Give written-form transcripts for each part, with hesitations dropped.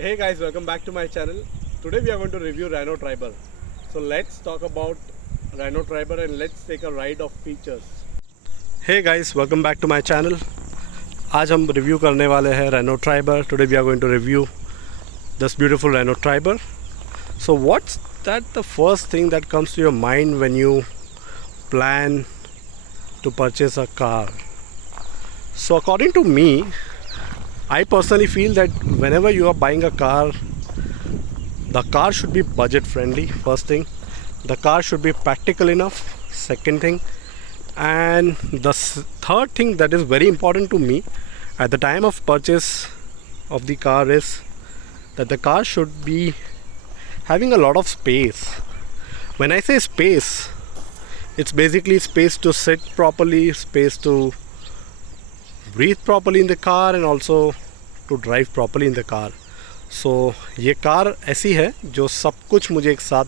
Hey guys, welcome back to my channel. Today we are going to review Renault Triber. So let's talk about Renault Triber and let's take a ride of features. Hey guys, welcome back to my channel. आज हम review करने वाले हैं Renault Triber. Today we are going to review this beautiful Renault Triber. So what's that the first thing that comes to your mind when you plan to purchase a car? So according to me, I personally feel that whenever you are buying a car, the car should be budget friendly, first thing. The car should be practical enough, second thing. And the third thing that is very important to me at the time of purchase of the car is that the car should be having a lot of space. When I say space, it's basically space to sit properly, space to breathe properly in the car and also to drive properly in the car. So ये car ऐसी है जो सब कुछ मुझे एक साथ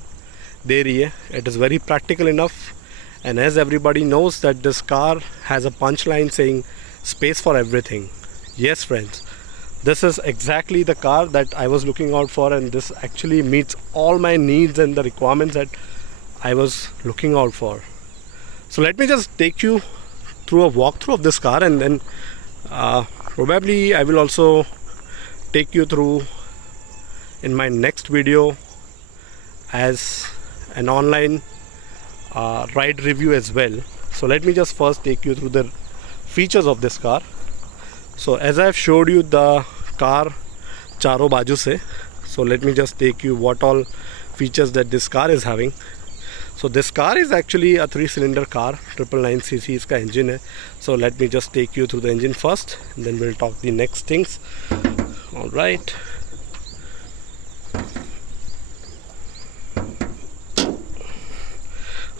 दे रही है. It is very practical enough, and as everybody knows that this car has a punchline saying space for everything. Yes friends, this is exactly the car that I was looking out for, and this actually meets all my needs and the requirements that I was looking out for. So let me just take you through a walkthrough of this car, and then probably I will also take you through in my next video as an online ride review as well. So let me just first take you through the features of this car. So as I have showed you the car charo baju se, so let me just take you what all features that this car is having. So this car is actually a 3-cylinder car, 999cc इसका engine है. So let me just take you through the engine first, and then we'll talk the next things. All right.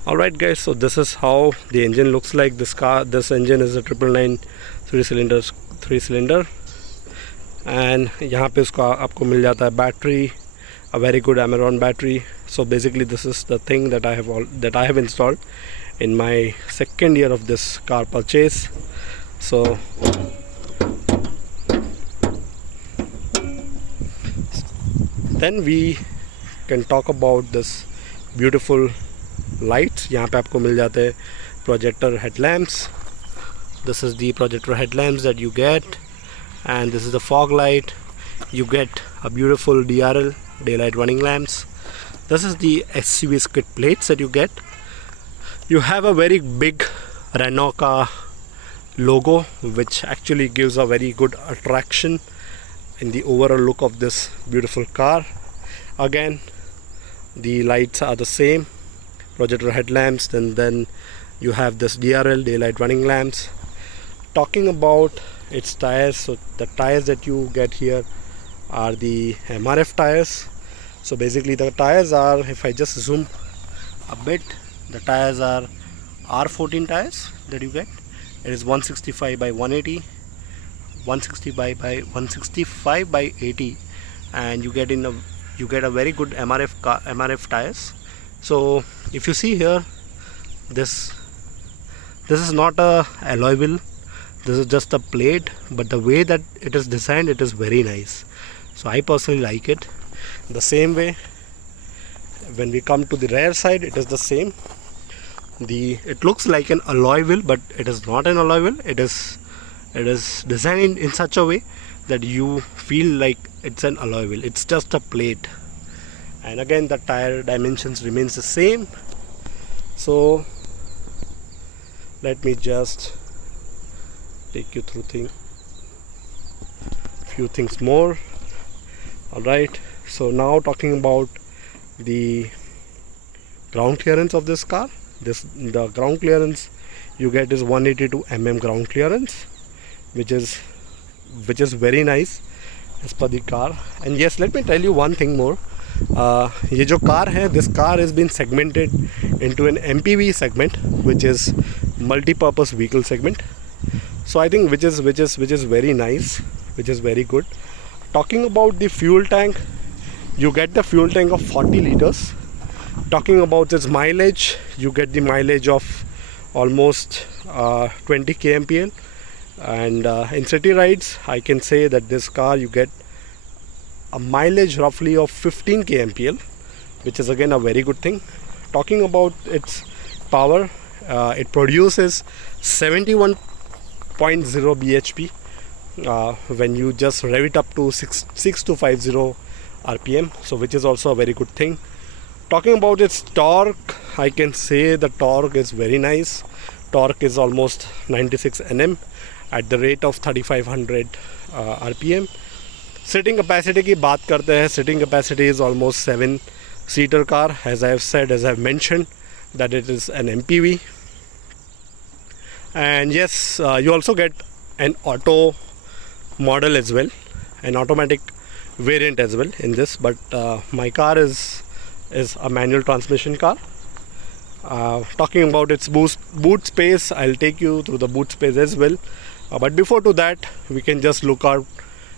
All right, guys. So this is how the engine looks like. This engine is a 999 3-cylinder, and यहाँ पे उसका आपको मिल जाता है battery, a very good Amaron battery. So basically this is the thing that I have installed in my second year of this car purchase. So then we can talk about this beautiful lights. यहाँ पे आपको मिल जाते हैं projector headlamps. This is the projector headlamps that you get, and this is the fog light. You get a beautiful DRL, daylight running lamps. This is the SUV skid plates that you get. You have a very big Renault car logo, which actually gives a very good attraction in the overall look of this beautiful car. Again, the lights are the same, projector headlamps, and then you have this DRL, daylight running lamps. Talking about its tires, so the tires that you get here are the MRF tires. So basically the tires are, if I just zoom a bit, the tires are R14 tires that you get. It is 165 by 180, 165 by 80, and you get a very good MRF tires. So if you see here, this is not a alloy wheel. This is just a plate, but the way that it is designed, it is very nice. So I personally like it. The same way, when we come to the rear side, it is the same. It looks like an alloy wheel, but it is not an alloy wheel. It is designed in such a way that you feel like it's an alloy wheel. It's just a plate. And again, the tire dimensions remains the same. So let me just take you through few things more. All right. So now talking about the ground clearance of this car. The ground clearance you get is 182 mm ground clearance, which is very nice as per the car. And yes, let me tell you one thing more. ये जो car है, this car has been segmented into an MPV segment, which is multi-purpose vehicle segment. So I think which is very nice, which is very good. Talking about the fuel tank, you get the fuel tank of 40 liters. Talking about its mileage, you get the mileage of almost 20 Kmpl, and in city rides I can say that this car you get a mileage roughly of 15 kmpl, which is again a very good thing. Talking about its power, it produces 71.0 bhp when you just rev it up to 6250 rpm, so which is also a very good thing. Talking about its torque, I can say the torque is very nice. Torque is almost 96 Nm at the rate of 3500 rpm. Sitting capacity की बात करते हैं. Sitting capacity is almost 7-seater car. As I have said, as I have mentioned, that it is an MPV. And yes, you also get an auto model as well, an automatic variant as well in this. But my car is a manual transmission car. Talking about its boot space, I'll take you through the boot space as well. But before to that, we can just look out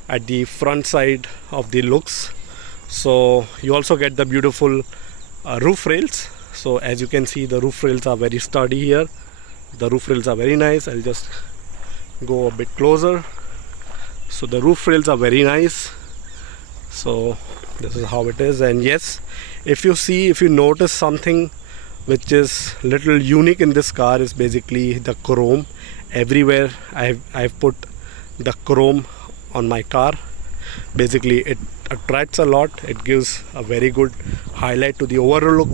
at the front side of the looks. So you also get the beautiful roof rails. So as you can see, the roof rails are very sturdy here. The roof rails are very nice. I'll just go a bit closer. So the roof rails are very nice. So this is how it is. And yes, if you notice something which is little unique in this car, is basically the chrome. Everywhere I've put the chrome on my car. Basically it attracts a lot. It gives a very good highlight to the overall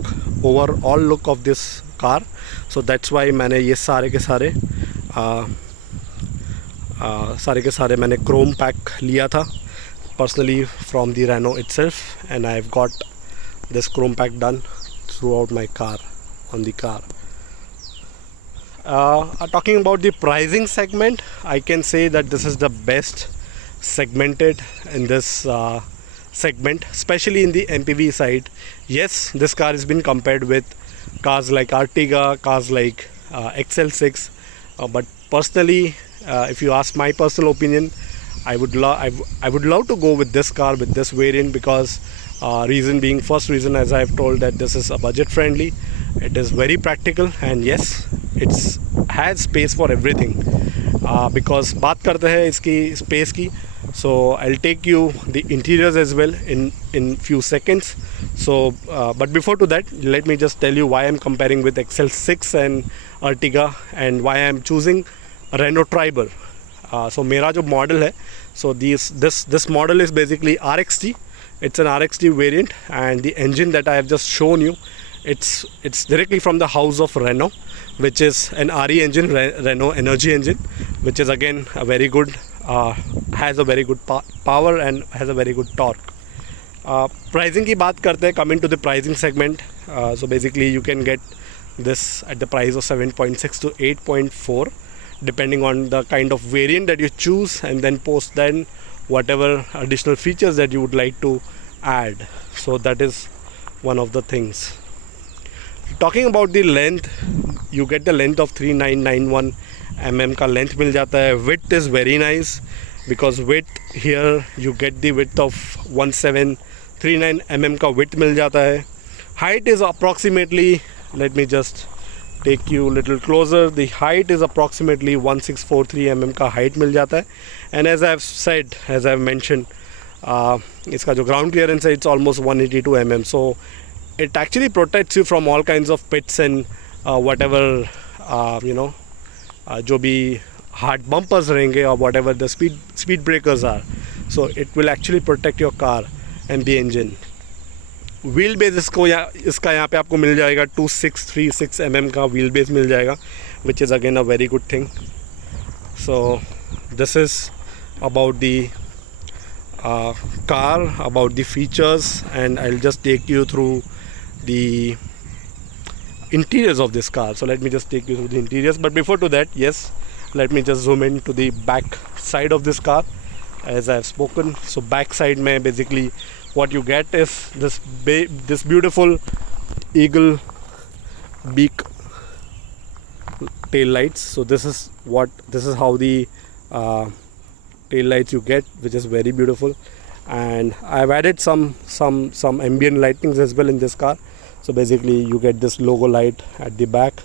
look of this car. So that's why मैंने ये सारे के सारे मैंने chrome pack लिया था personally from the Renault itself, and I've got this chrome pack done throughout my car, on the car. Talking about the pricing segment, I can say that this is the best segmented in this segment, especially in the MPV side. Yes, this car has been compared with cars like Ertiga, cars like XL6, but personally, if you ask my personal opinion, I would love to go with this car, with this variant, because first reason, as I have told, that this is a budget friendly. It is very practical, and yes, it has space for everything. Because बात करते हैं इसकी space की, so I'll take you the interiors as well in few seconds. So but before to that, let me just tell you why I'm comparing with XL6 and Ertiga, and why I'm choosing Renault Triber. So मेरा जो model है, so this model is basically RXT. It's an RXT variant, and the engine that I have just shown you, it's directly from the house of Renault, which is an RE engine, Renault Energy engine, which is again a very good, has a very good power and has a very good torque. Pricing की बात करते हैं. Coming to the pricing segment, so basically you can get this at the price of 7.6 to 8.4, depending on the kind of variant that you choose, and then post then whatever additional features that you would like to add. So that is one of the things. Talking about the length, you get the length of 3991 mm का length मिल जाता है. Width is very nice, because width here you get the width of 1739 mm का width मिल जाता है. Height is approximately, let me just take you a little closer. The height is approximately 1643 mm का height मिल जाता है. And as I've said, as I've mentioned, इसका जो ground clearance है, it's almost 182 mm. So it actually protects you from all kinds of pits and whatever जो भी hard bumpers रहेंगे, or whatever the speed breakers are. So it will actually protect your car and the engine. Wheel base इसका यहाँ पे आपको मिल जाएगा 2636 mm का wheel base मिल जाएगा, which is again a very good thing. So this is about the car, about the features, and I'll just take you through the interiors of this car. So let me just take you through the interiors, but before to that, yes, let me just zoom in to the back side of this car. As I've spoken, so back side mein basically what you get is this beautiful eagle beak tail lights. So this is how the tail lights you get, which is very beautiful. And I've added some ambient lightings as well in this car. So basically you get this logo light at the back,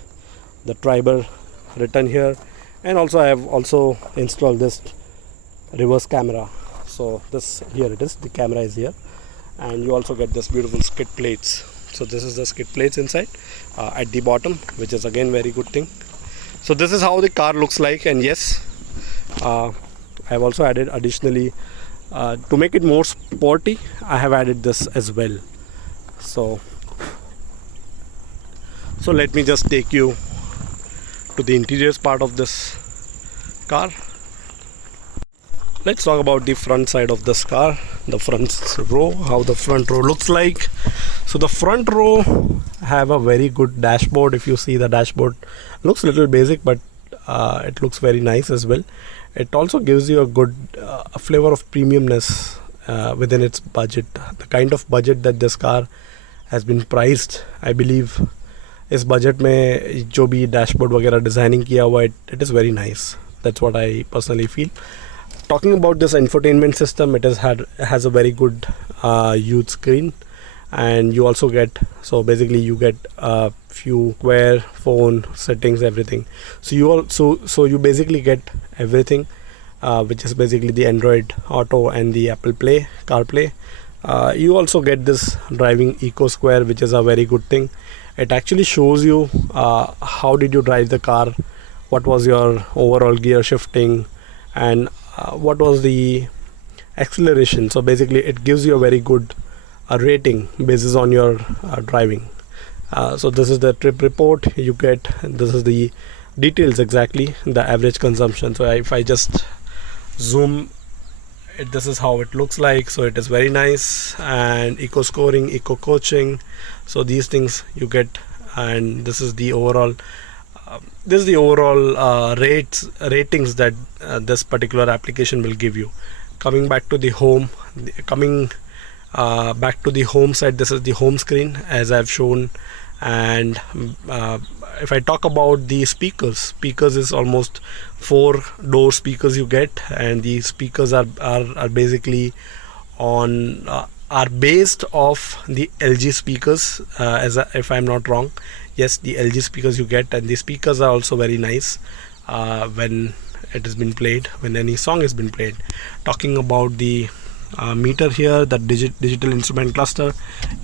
the Triber written here, and also I have also installed this reverse camera. So this, here it is, the camera is here, and you also get this beautiful skid plates. So this is the skid plates inside at the bottom, which is again very good thing. So this is how the car looks like. And yes, I've also added additionally to make it more sporty, I have added this as well. So let me just take you to the interiors part of this car. Let's talk about the front side of this car, the front row, how the front row looks like. So the front row have a very good dashboard. If you see, the dashboard looks a little basic, but it looks very nice as well. It also gives you a good flavor of premiumness within its budget. The kind of budget that this car has been priced, I believe, इस budget में जो भी dashboard वगैरह designing किया हुआ है, it is very nice. That's what I personally feel. Talking about this infotainment system, it has a very good huge screen, and you also get, so basically you get a few square phone settings, everything. So you basically get everything, which is basically the Android Auto and the Apple Play, CarPlay. You also get this driving eco square, which is a very good thing. It actually shows you how did you drive the car, what was your overall gear shifting, and what was the acceleration. So basically it gives you a very good rating basis on your driving. So this is the trip report you get. This is the details, exactly the average consumption. So if I just zoom it, this is how it looks like. So it is very nice, and eco scoring, eco coaching, so these things you get. And this is the overall ratings that this particular application will give you. Coming back to the home, back to the home side, this is the home screen as I've shown. And if I talk about the speakers is almost 4-door speakers you get, and the speakers are basically on are based off the LG speakers, if I'm not wrong. Yes, the LG speakers you get, and the speakers are also very nice when it has been played, when any song has been played. Talking about the meter here, the digital instrument cluster,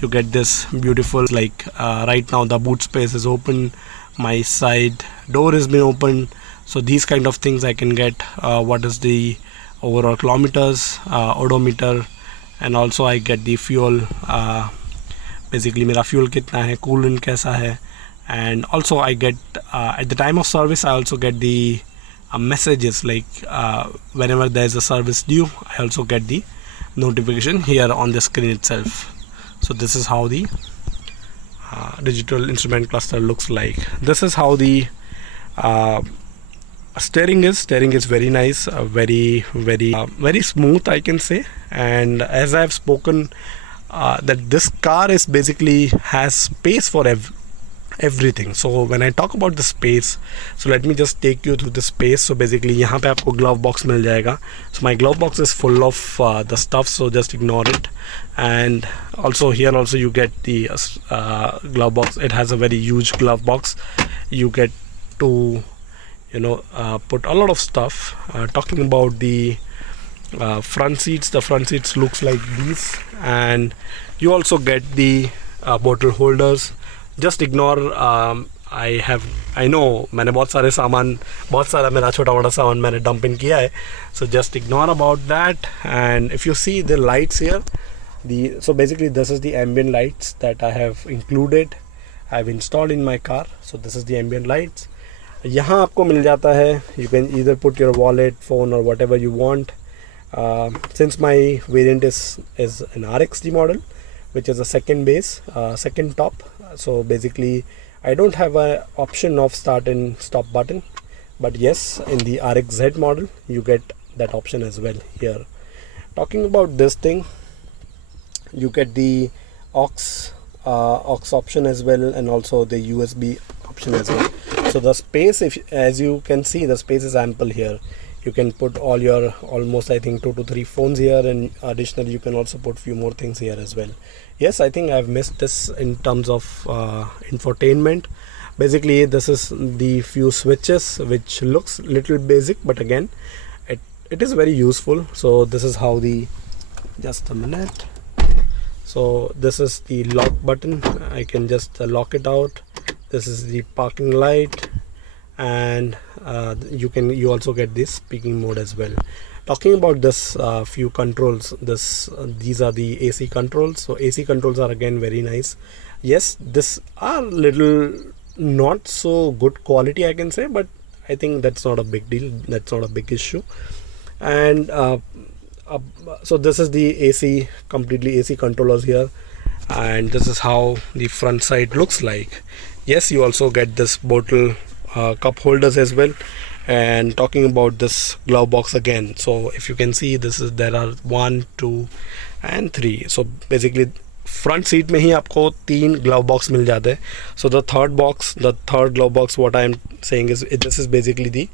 you get this beautiful, like right now the boot space is open, my side door has been opened. So these kind of things I can get. What is the overall kilometers, odometer, and also I get the fuel, basically मेरा fuel कितना है, coolant कैसा है. And also I get at the time of service, I also get the messages, like whenever there is a service due, I also get the notification here on the screen itself. So this is how the digital instrument cluster looks like. This is how the steering is very nice, very smooth, I can say. And as I've spoken, that this car is basically has space for everything. So when I talk about the space, so let me just take you through the space. So basically यहाँ पे आपको glove box मिल जाएगा. So my glove box is full of the stuff, so just ignore it. And also here also you get the glove box. It has a very huge glove box. You get to put a lot of stuff. Talking about the front seats, the front seats looks like these, and you also get the bottle holders. Just ignore, I know मैंने बहुत सारा मेरा छोटा मोटा सामान मैंने dump in किया है, so just ignore about that. And if you see the lights here, so basically this is the ambient lights that I have included, I've installed in my car. So this is the ambient lights. यहाँ आपको मिल जाता है, you can either put your wallet, phone, or whatever you want. Since my variant is an RXT model, which is a second base, second top, so basically I don't have an option of start and stop button, but yes, in the RXZ model you get that option as well here. Talking about this thing, you get the aux option as well, and also the USB option as well. So the space, as you can see, the space is ample here. You can put all your almost, I think, 2 to 3 phones here, and additionally you can also put few more things here as well. Yes, I think I've missed this in terms of infotainment. Basically this is the few switches, which looks little basic, but again it is very useful. So this is how the, just a minute. So this is the lock button. I can just lock it out. This is the parking light, and you also get this speaking mode as well. Talking about this few controls, these are the AC controls. So AC controls are again very nice. Yes, this are little not so good quality, I can say, but I think that's not a big deal. That's not a big issue. And so this is the AC, completely AC controllers here, and this is how the front side looks like. Yes, you also get this bottle cup holders as well. And talking about this glove box again, so if you can see, there are 1, 2 and 3. So basically front seat में ही आपको 3 glove box मिल जाते हैं. So the third glove box, what I am saying is, this is basically the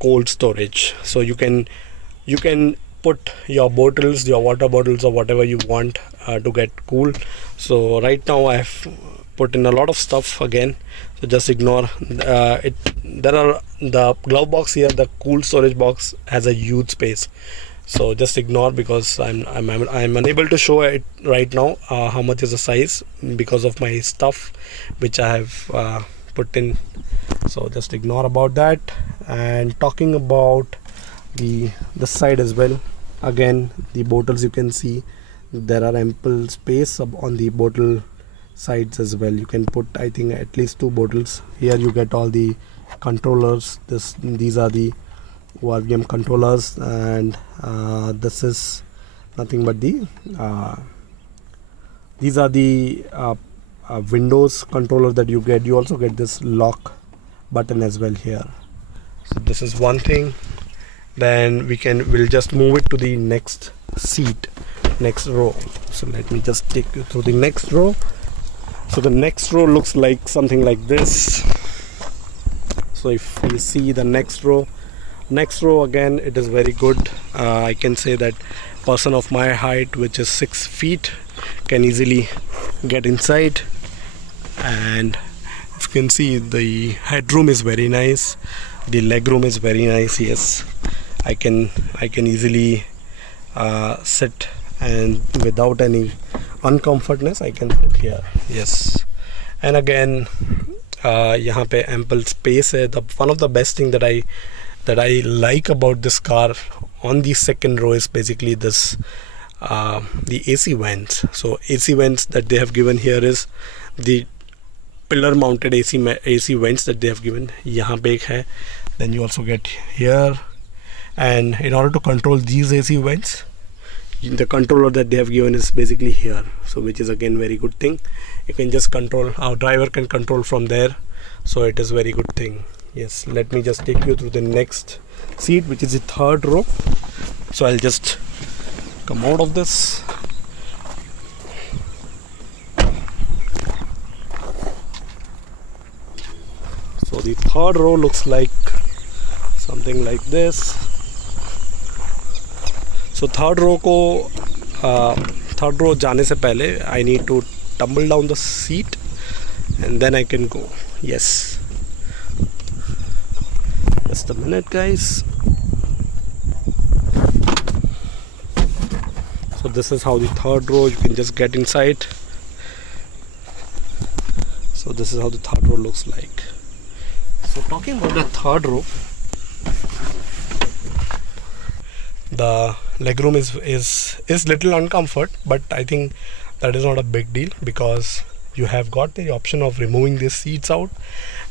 cold storage. So you can put your bottles, your water bottles or whatever you want to get cool. So right now I have put in a lot of stuff again, so just ignore it. There are the glove box here, the cool storage box has a huge space, so just ignore, because I'm unable to show it right now how much is the size, because of my stuff which I have put in. So just ignore about that. And talking about the side as well, again the bottles, you can see there are ample space on the bottle sides as well. You can put, I think, at least 2 bottles. Here you get all the controllers. These are the ORVM controllers, and this is nothing but these are the Windows controller that you get. You also get this lock button as well here. So this is one thing. Then we'll just move it to the next row. So let me just take you through the next row. So the next row looks like something like this. So if you see the next row again, it is very good. I can say that person of my height, which is 6 feet, can easily get inside. And you can see the headroom is very nice, the legroom is very nice. Yes, I can easily sit, and without any uncomfortness I can sit here. Yes, and again यहाँ पे ample space है. One of the best thing that I like about this car on the second row is basically this the AC vents. So AC vents that they have given here is the pillar mounted AC vents that they have given. यहाँ पे एक है. Then you also get here, and in order to control these AC vents, the controller that they have given is basically here, so which is again very good thing. You can just control, our driver can control from there, so it is very good thing. Yes, let me just take you through the next seat, which is the third row. So I'll just come out of this. So the third row looks like something like this. So third row जाने से पहले I need to tumble down the seat, and then I can go. Yes, just a minute guys. So this is how the third row, you can just get inside. So this is how the third row looks like. So talking about the third row, the legroom is little uncomfort, but I think that is not a big deal, because you have got the option of removing these seats out.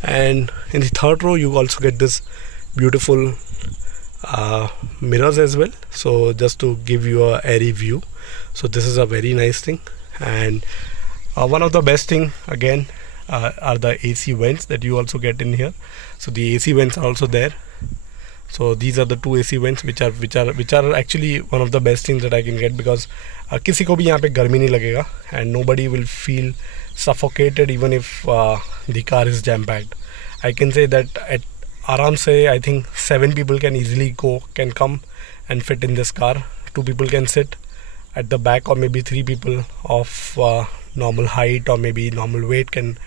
And in the third row you also get this beautiful mirrors as well, so just to give you a airy view. So this is a very nice thing. And one of the best thing again are the AC vents that you also get in here. So the AC vents are also there. So these are the 2 AC vents which are actually one of the best things that I can get, because किसी को भी यहाँ पे गर्मी नहीं लगेगा, and nobody will feel suffocated even if the car is jam packed. I can say that at आराम से I think 7 people can come and fit in this car. 2 people can sit at the back, or maybe 3 people of normal height or maybe normal weight can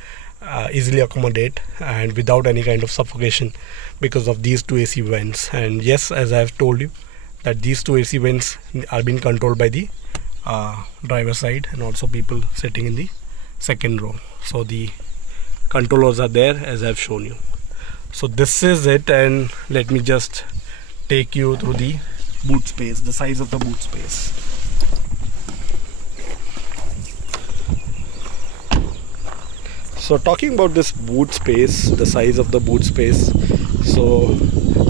easily accommodate, and without any kind of suffocation because of these 2 AC vents. And yes, as I have told you, that these two AC vents are being controlled by the driver side and also people sitting in the second row. So the controllers are there as I've shown you. So this is it, and let me just take you through the boot space, the size of the boot space. So talking about this boot space, the size of the boot space, so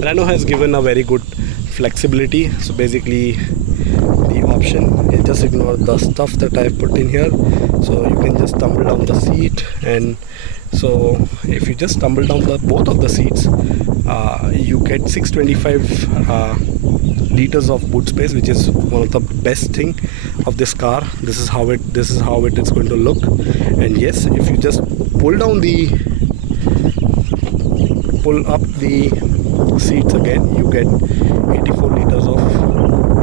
Renault has given a very good flexibility. So basically the option is just ignore the stuff that I've put in here, so you can just tumble down the seat. And so if you just tumble down both of the seats, you get 625 liters of boot space, which is one of the best thing of this car. This is how it is going to look. And yes, if you just pull up the seats again, you get 84 liters of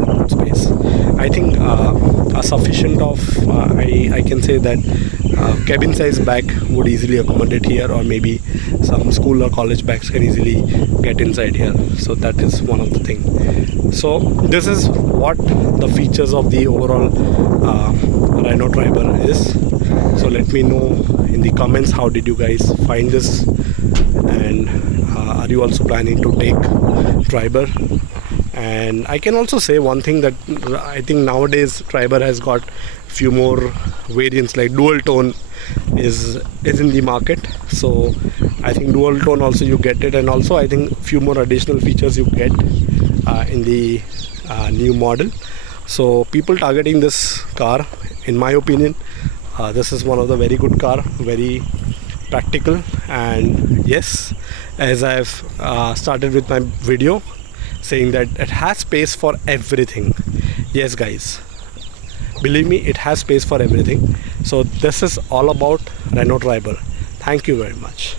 boot space. I think a sufficient of I can say that cabin size bag would easily accommodate here, or maybe some school or college bags can easily get inside here. So that is one of the thing. So this is what the features of the overall Renault Triber is. So let me know in the comments, how did you guys find this, and are you also planning to take Triber? And I can also say one thing, that I think nowadays Triber has got few more variants, like dual tone is in the market. So I think dual tone also you get it, and also I think few more additional features you get in the new model. So people targeting this car, in my opinion, this is one of the very good car, very practical. And yes, as I've started with my video saying that it has space for everything. Yes guys, believe me, it has space for everything. So this is all about Renault Triber. Thank you very much.